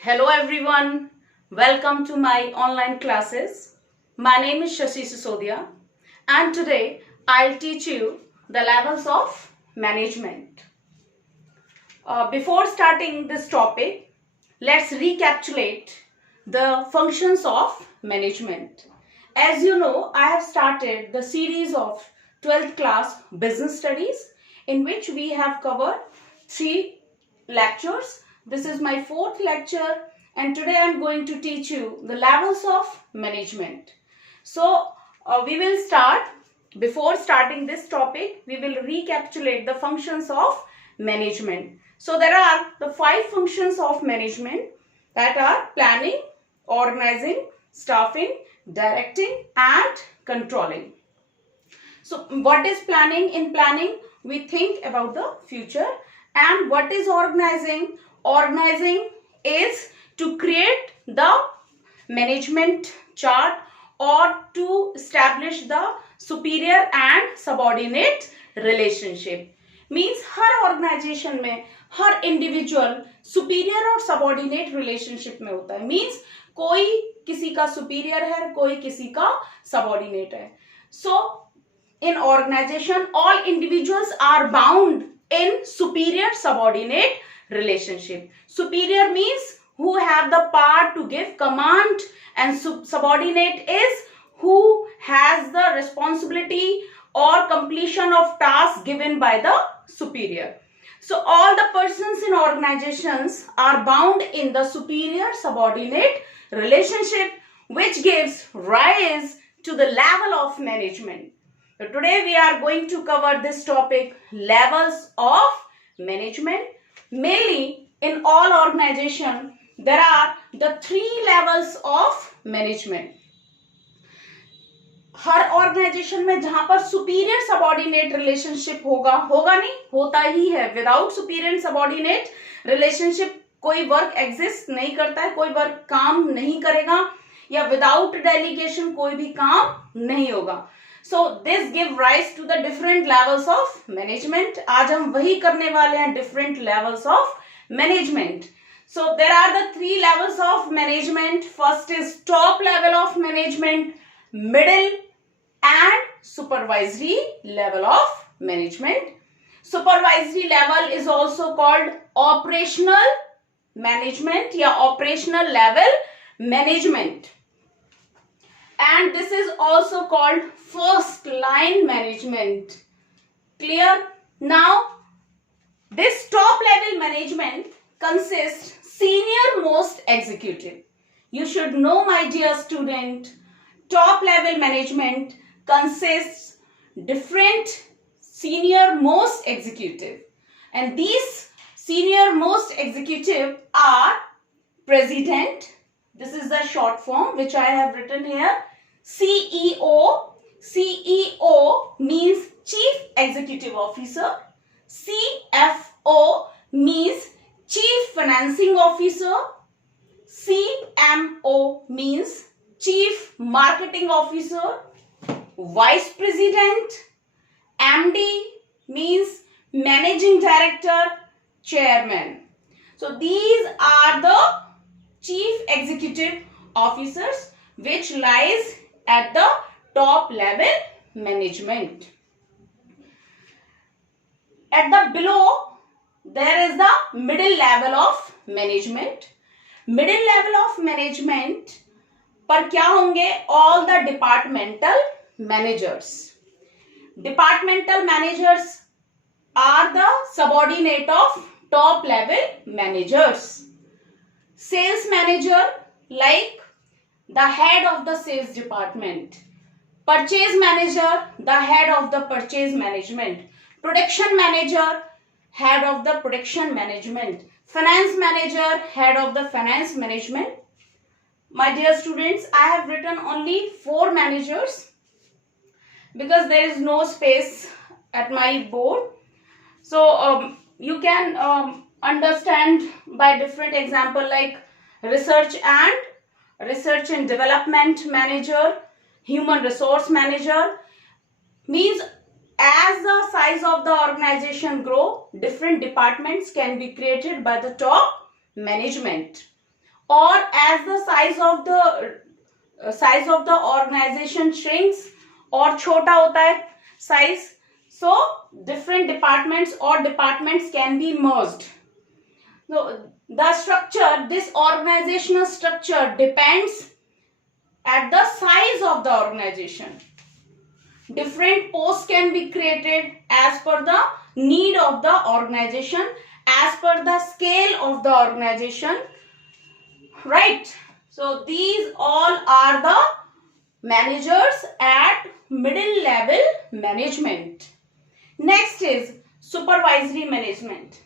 Hello everyone, welcome to my online classes. My name is Shashi Sisodia and today I'll teach you the levels of management. Before starting this topic, let's recapitulate the functions of management. As you know, I have started the series of 12th class business studies in which we have covered 3 lectures. This is my 4th lecture and today I am going to teach you the levels of management. So we will start. Before starting this topic, we will recapitulate the functions of management. So there are the 5 functions of management that are planning, organizing, staffing, directing and controlling. So what is planning? In planning, we think about the future. And what is organizing? Organizing is to create the management chart or to establish the superior and subordinate relationship. Means her organization में हर individual superior और subordinate relationship में होता है. Means कोई किसी का superior है, कोई किसी का subordinate है. So in organization, all individuals are bound in superior subordinate relationship. Superior means who have the power to give command and subordinate is who has the responsibility or completion of tasks given by the superior. So all the persons in organizations are bound in the superior subordinate relationship, which gives rise to the level of management. So today we are going to cover this topic, levels of management. Mainly in all organizations there are the 3 levels of management. हर organisation में जहां पर superior subordinate relationship होगा नहीं, होता ही है. Without superior subordinate relationship कोई work exist नहीं करता है, कोई वर्क काम नहीं करेगा, या विदाउट डेलीगेशन कोई भी काम नहीं होगा. So this give rise to the different levels of management. आज हम वही करने वाले हैं, different levels of management. So there are the 3 levels of management. First is top level of management, middle and supervisory level of management. Supervisory level is also called operational management या operational level management. And this is also called first line management. Clear? Now, this top level management consists senior most executive. You should know, my dear student, top level management consists different senior most executive. And these senior most executive are president. This is the short form which I have written here. CEO. CEO means Chief Executive Officer. CFO means Chief Financing Officer. CMO means Chief Marketing Officer. Vice President. MD means Managing Director, Chairman. So these are the Chief Executive Officers which lies at the top level management. At the below there is the middle level of management. Middle level of management पर क्या होंगे? All the departmental managers. Departmental managers are the subordinate of top level managers. Sales manager, like the head of the sales department. Purchase manager, the head of the purchase management. Production manager, head of the production management. Finance manager, head of the finance management. My dear students, I have written only 4 managers because there is no space at my board. So you can understand by different example like research and development manager, human resource manager. Means as the size of the organization grow, different departments can be created by the top management. or as the size of the organization shrinks, और छोटा होता है size, so different departments or departments can be merged. So the structure, this organizational structure depends at the size of the organization. Different posts can be created as per the need of the organization, as per the scale of the organization, right? So these all are the managers at middle level management. Next is supervisory management.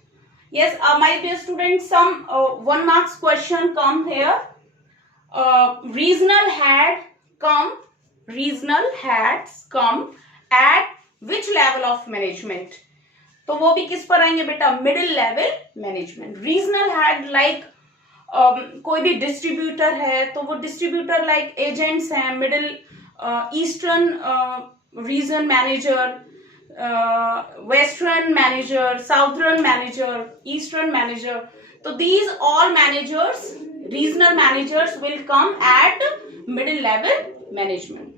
Yes, my dear students, some 1 marks question come here. Regional heads come at which level of management? तो वो भी किस पर आएंगे बेटा? Middle level management. Regional head like कोई भी distributor है तो वो डिस्ट्रीब्यूटर लाइक एजेंट्स हैं, middle eastern region manager, western manager, southern manager, eastern manager. तो these all managers, regional managers will come at middle level management.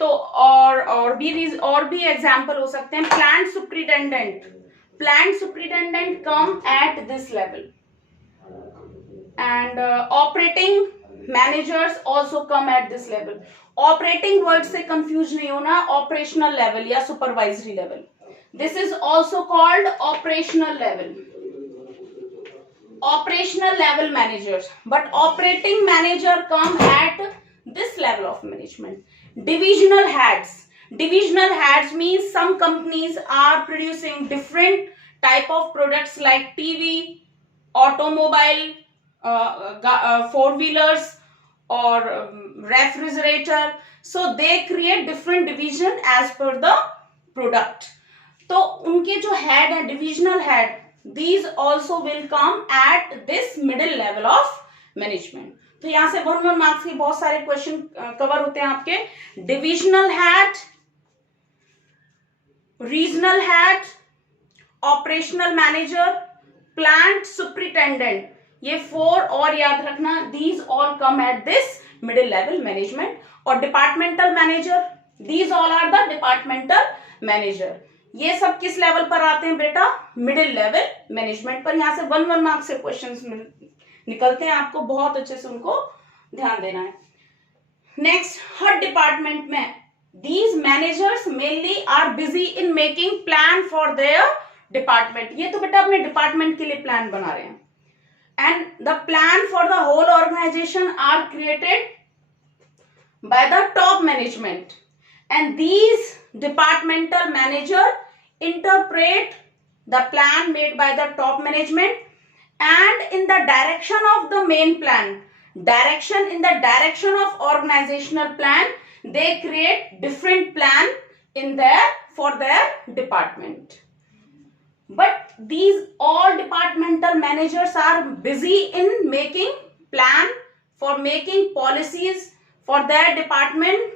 तो और भी एग्जांपल हो सकते हैं. Plant superintendent come at this level, and operating managers also come at this level. Operating word से confuse नहीं होना, ऑपरेशनल लेवल या supervisory level. This is also called operational level. Operational level managers, but operating manager come at this level of management. Divisional heads means some companies are producing different type of products like TV, automobile, 4-wheelers or refrigerator. So they create different division as per the product. तो उनके जो head है, divisional head, these also will come at this middle level of management. तो यहां से 1 marks के बहुत सारे क्वेश्चन कवर होते हैं आपके. Divisional head, regional head, operational manager, plant superintendent, ये 4 और याद रखना, these all come at this middle level management. और departmental manager, these all are the departmental manager. ये सब किस लेवल पर आते हैं बेटा? मिडिल लेवल मैनेजमेंट पर. यहां से 1 मार्क्स से क्वेश्चंस निकलते हैं, आपको बहुत अच्छे से उनको ध्यान देना है. नेक्स्ट, हर डिपार्टमेंट में these managers mainly are busy in making plan for their department. ये तो बेटा अपने डिपार्टमेंट के लिए प्लान बना रहे हैं. And the plan for the whole organization are created by the top management. And these departmental manager interpret the plan made by the top management, and in the direction of the main plan, in the direction of organizational plan, they create different plan for their department. But these all departmental managers are busy in making plan, for making policies for their department.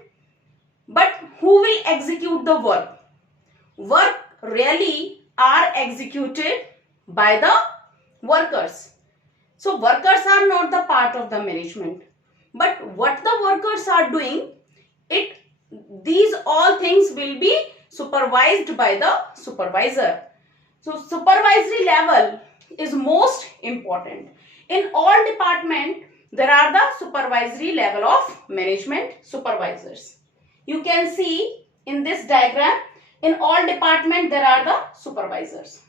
But who will execute the work? Work really are executed by the workers. So workers are not the part of the management. But what the workers are doing, these all things will be supervised by the supervisor. So supervisory level is most important. In all department, there are the supervisory level of management supervisors. You can see in this diagram, in all department there are the supervisors,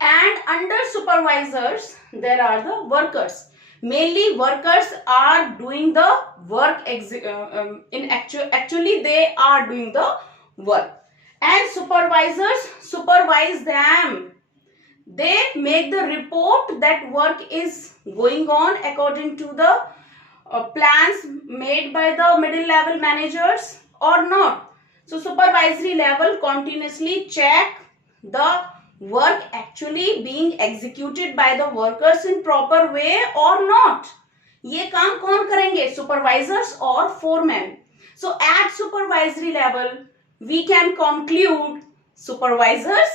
and under supervisors there are the workers. Mainly workers are doing the work, actually they are doing the work, and supervisors supervise them. They make the report that work is going on according to the plans made by the middle level managers or not. So supervisory level continuously check the work actually being executed by the workers in proper way or not. ये काम कौन करेंगे? Supervisors or foremen. So at supervisory level we can conclude supervisors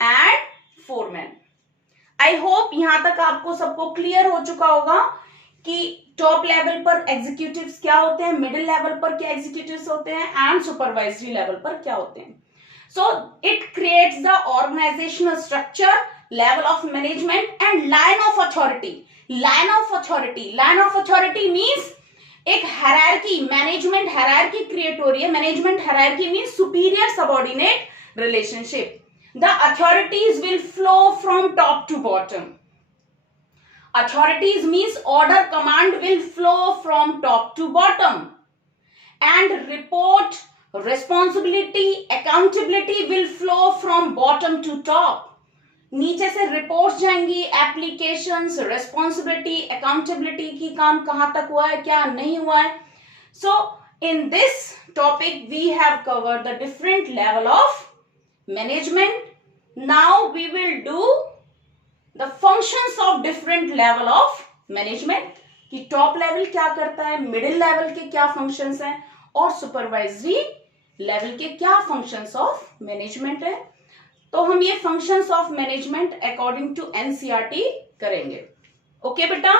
and foremen. I hope यहां तक आपको सबको clear हो चुका होगा कि टॉप लेवल पर एग्जीक्यूटिव्स क्या होते हैं, मिडिल लेवल पर क्या एग्जीक्यूटिव्स होते हैं एंड सुपरवाइजरी लेवल पर क्या होते हैं. So it creates the organisational structure, level of management and line of authority. Line of authority means एक हायरार्की, मैनेजमेंट हायरार्की क्रिएट हो रही है. Management hierarchy means superior subordinate relationship. The authorities will flow from top to bottom. Authorities means order, command will flow from top to bottom. And report, responsibility, accountability will flow from bottom to top. नीचे से reports जाएंगी, applications, responsibility, accountability की काम कहां तक हुआ है, क्या नहीं हुआ है. So in this topic we have covered the different level of management. Now we will do the functions of different level of management कि टॉप लेवल क्या करता है, मिडिल लेवल के क्या फंक्शंस हैं और सुपरवाइजरी लेवल के क्या फंक्शंस ऑफ मैनेजमेंट है. तो हम ये functions of management according to NCERT करेंगे. ओके बेटा.